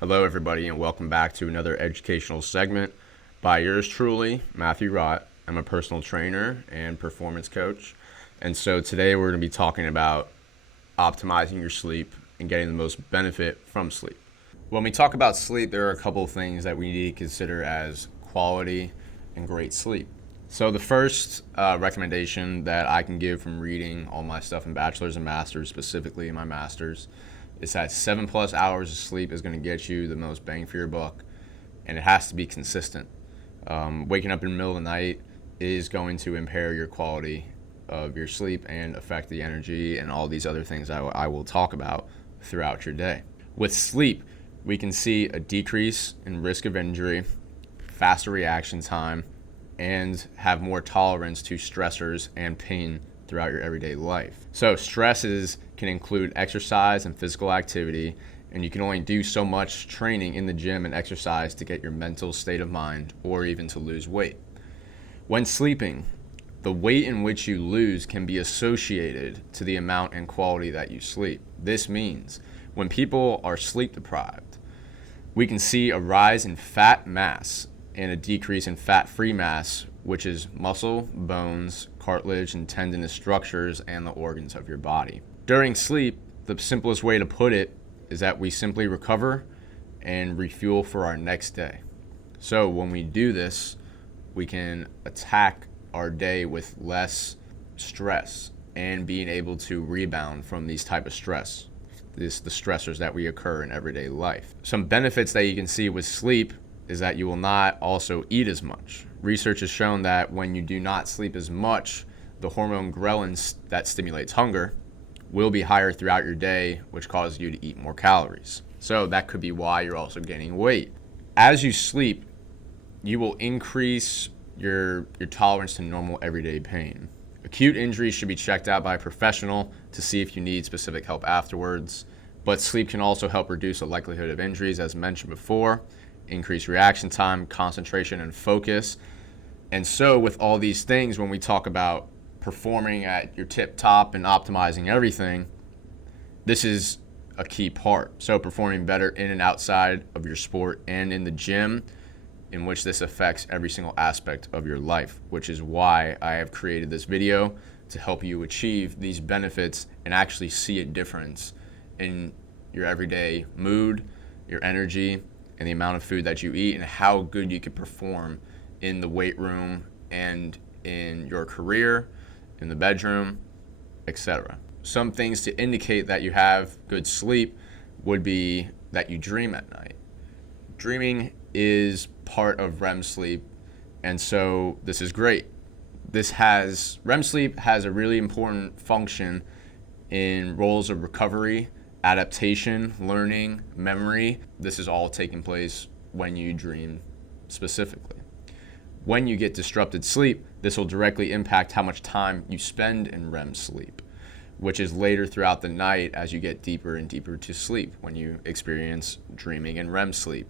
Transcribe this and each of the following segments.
Hello, everybody, and welcome back to another educational segment by yours truly, Matthew Rott. I'm a personal trainer and performance coach. And so today we're going to be talking about optimizing your sleep and getting the most benefit from sleep. When we talk about sleep, there are a couple of things that we need to consider as quality and great sleep. So the first recommendation that I can give from reading all my stuff in bachelor's and master's, specifically in my master's, is that 7+ hours of sleep is going to get you the most bang for your buck, and it has to be consistent. Waking up in the middle of the night is going to impair your quality of your sleep and affect the energy and all these other things I will talk about throughout your day. With sleep, we can see a decrease in risk of injury, faster reaction time, and have more tolerance to stressors and pain throughout your everyday life. So stresses can include exercise and physical activity, and you can only do so much training in the gym and exercise to get your mental state of mind or even to lose weight. When sleeping, the weight in which you lose can be associated to the amount and quality that you sleep. This means when people are sleep deprived, we can see a rise in fat mass and a decrease in fat-free mass, which is muscle, bones, cartilage, and tendinous structures and the organs of your body. During sleep, the simplest way to put it is that we simply recover and refuel for our next day. So when we do this, we can attack our day with less stress and being able to rebound from these type of stress, the stressors that we occur in everyday life. Some benefits that you can see with sleep is that you will not also eat as much. Research has shown that when you do not sleep as much, the hormone ghrelin that stimulates hunger will be higher throughout your day, which causes you to eat more calories. So that could be why you're also gaining weight. As you sleep, you will increase your tolerance to normal everyday pain. Acute injuries should be checked out by a professional to see if you need specific help afterwards. But sleep can also help reduce the likelihood of injuries, as mentioned before, increase reaction time, concentration, and focus. And so with all these things, when we talk about performing at your tip top and optimizing everything, this is a key part. So performing better in and outside of your sport and in the gym, in which this affects every single aspect of your life, which is why I have created this video to help you achieve these benefits and actually see a difference in your everyday mood, your energy, and the amount of food that you eat, and how good you could perform in the weight room and in your career, in the bedroom, etc. Some things to indicate that you have good sleep would be that you dream at night. Dreaming is part of REM sleep, and so this is great. REM sleep has a really important function in roles of recovery, adaptation, learning, memory. This is all taking place when you dream specifically. When you get disrupted sleep, this will directly impact how much time you spend in REM sleep, which is later throughout the night as you get deeper and deeper to sleep when you experience dreaming and REM sleep.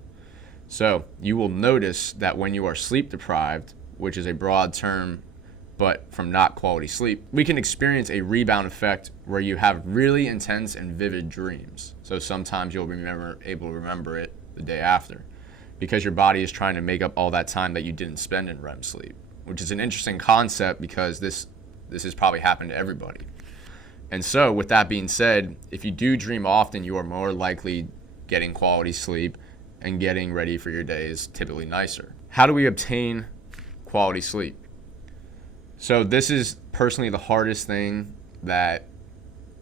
So you will notice that when you are sleep deprived, which is a broad term, but from not quality sleep, we can experience a rebound effect where you have really intense and vivid dreams. So sometimes you'll be able to remember it the day after, because your body is trying to make up all that time that you didn't spend in REM sleep, which is an interesting concept because this has probably happened to everybody. And so with that being said, if you do dream often, you are more likely getting quality sleep, and getting ready for your day is typically nicer. How do we obtain quality sleep? So this is personally the hardest thing that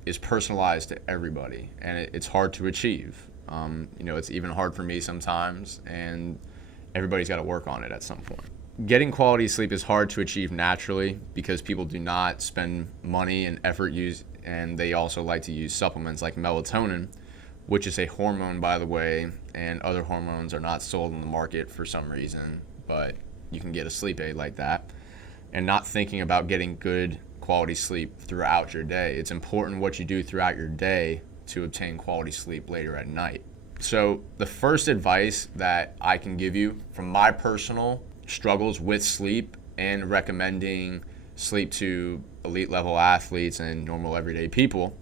is personalized to everybody, and it's hard to achieve. It's even hard for me sometimes, and everybody's got to work on it at some point. Getting quality sleep is hard to achieve naturally because people do not spend money and effort and they also like to use supplements like melatonin, which is a hormone, by the way, and other hormones are not sold on the market for some reason, but you can get a sleep aid like that. And not thinking about getting good quality sleep throughout your day. It's important what you do throughout your day to obtain quality sleep later at night. So the first advice that I can give you from my personal struggles with sleep and recommending sleep to elite level athletes and normal everyday people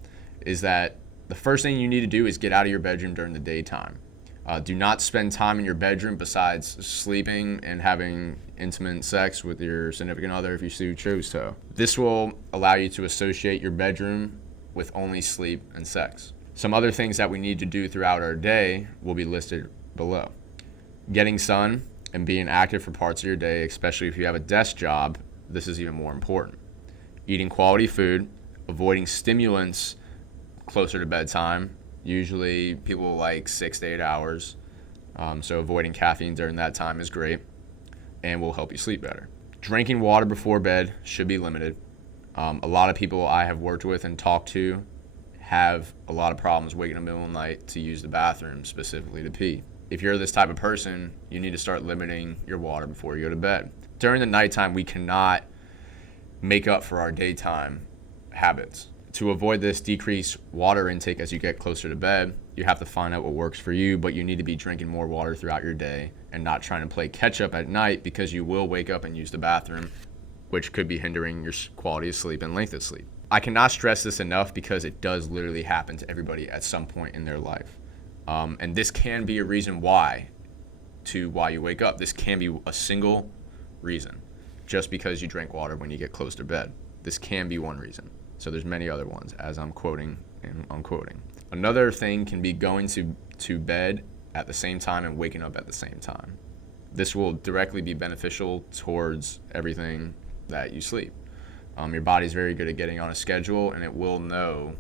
is that the first thing you need to do is get out of your bedroom during the daytime. Do not spend time in your bedroom besides sleeping and having intimate sex with your significant other if you so choose to. This will allow you to associate your bedroom with only sleep and sex. Some other things that we need to do throughout our day will be listed below. Getting sun and being active for parts of your day, especially if you have a desk job, this is even more important. Eating quality food, avoiding stimulants closer to bedtime. Usually people like 6 to 8 hours, so avoiding caffeine during that time is great and will help you sleep better. Drinking water before bed should be limited. A lot of people I have worked with and talked to have a lot of problems waking up in the middle of the night to use the bathroom, specifically to pee. If you're this type of person, you need to start limiting your water before you go to bed. During the nighttime, we cannot make up for our daytime habits. To avoid this, decrease water intake as you get closer to bed. You have to find out what works for you, but you need to be drinking more water throughout your day and not trying to play catch up at night, because you will wake up and use the bathroom, which could be hindering your quality of sleep and length of sleep. I cannot stress this enough because it does literally happen to everybody at some point in their life. And this can be a reason why you wake up. This can be a single reason, just because you drank water when you get close to bed. This can be one reason. So there's many other ones, as I'm quoting and unquoting. Another thing can be going to bed at the same time and waking up at the same time. This will directly be beneficial towards everything that you sleep. Your body's very good at getting on a schedule, and it will know,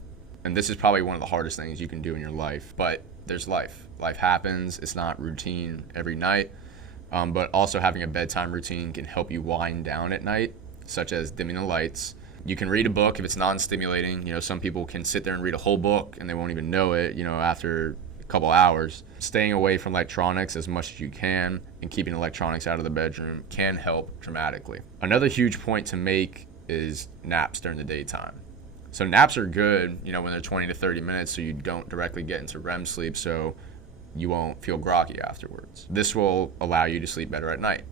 and this is probably one of the hardest things you can do in your life, but there's life. Life happens. It's not routine every night, but also having a bedtime routine can help you wind down at night, such as dimming the lights. You can read a book if it's non-stimulating. Some people can sit there and read a whole book and they won't even know it, after a couple hours. Staying away from electronics as much as you can and keeping electronics out of the bedroom can help dramatically. Another huge point to make is naps during the daytime. So naps are good, when they're 20 to 30 minutes, so you don't directly get into REM sleep, so you won't feel groggy afterwards. This will allow you to sleep better at night.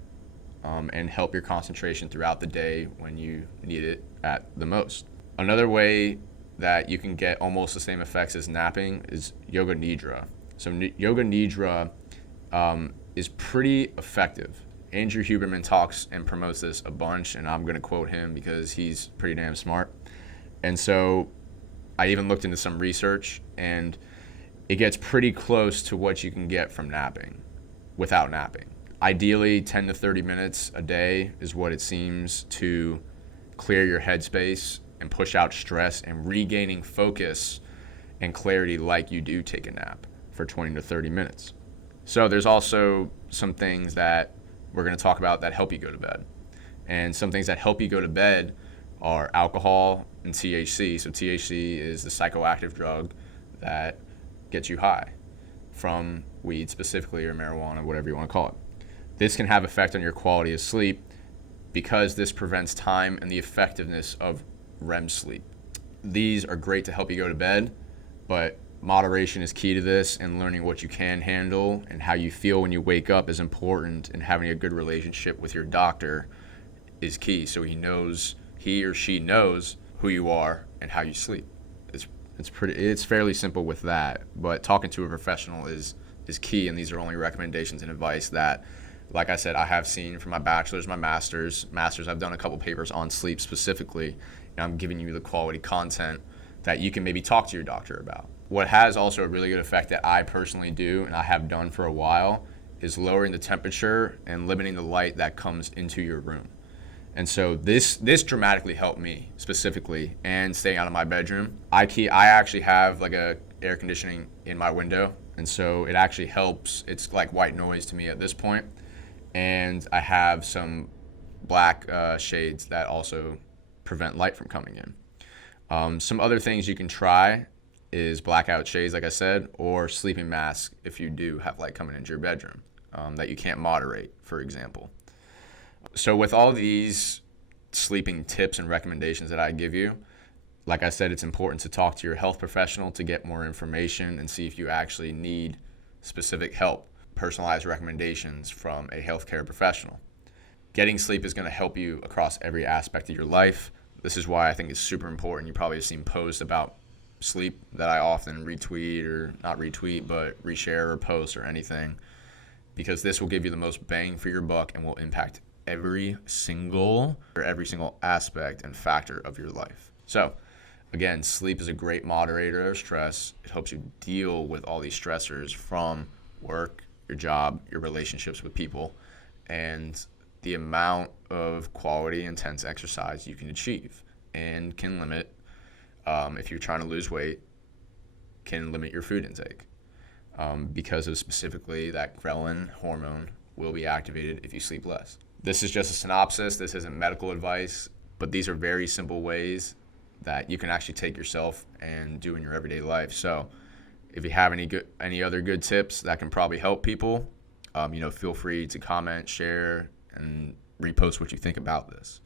And help your concentration throughout the day when you need it at the most. Another way that you can get almost the same effects as napping is yoga nidra. So yoga nidra is pretty effective. Andrew Huberman talks and promotes this a bunch, and I'm going to quote him because he's pretty damn smart. And so I even looked into some research, and it gets pretty close to what you can get from napping without napping. Ideally, 10 to 30 minutes a day is what it seems to clear your headspace and push out stress and regaining focus and clarity like you do take a nap for 20 to 30 minutes. So there's also some things that we're going to talk about that help you go to bed. And some things that help you go to bed are alcohol and THC. So THC is the psychoactive drug that gets you high from weed specifically, or marijuana, whatever you want to call it. This can have effect on your quality of sleep because this prevents time and the effectiveness of REM sleep. These are great to help you go to bed, but moderation is key to this, and learning what you can handle and how you feel when you wake up is important, and having a good relationship with your doctor is key, so he or she knows who you are and how you sleep. It's fairly simple with that, but talking to a professional is key, and these are only recommendations and advice that, like I said, I have seen from my bachelor's, my master's. I've done a couple papers on sleep specifically, and I'm giving you the quality content that you can maybe talk to your doctor about. What has also a really good effect that I personally do, and I have done for a while, is lowering the temperature and limiting the light that comes into your room. And so this dramatically helped me specifically, and staying out of my bedroom. I actually have like a air conditioning in my window, and so it actually helps. It's like white noise to me at this point. And I have some black shades that also prevent light from coming in. Some other things you can try is blackout shades, like I said, or sleeping mask if you do have light coming into your bedroom that you can't moderate, for example. So with all these sleeping tips and recommendations that I give you, like I said, it's important to talk to your health professional to get more information and see if you actually need specific help. Personalized recommendations from a healthcare professional. Getting sleep is going to help you across every aspect of your life. This is why I think it's super important. You probably have seen posts about sleep that I often retweet, or not retweet, but reshare or post or anything, because this will give you the most bang for your buck and will impact every single aspect and factor of your life. So again, sleep is a great moderator of stress. It helps you deal with all these stressors from work, your job, your relationships with people, and the amount of quality, intense exercise you can achieve and can limit, if you're trying to lose weight, can limit your food intake, because of specifically that ghrelin hormone will be activated if you sleep less. This is just a synopsis. This isn't medical advice, but these are very simple ways that you can actually take yourself and do in your everyday life. So if you have any other good tips that can probably help people, feel free to comment, share, and repost what you think about this.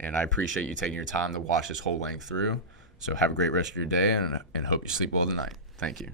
And I appreciate you taking your time to watch this whole length through. So have a great rest of your day, and hope you sleep well tonight. Thank you.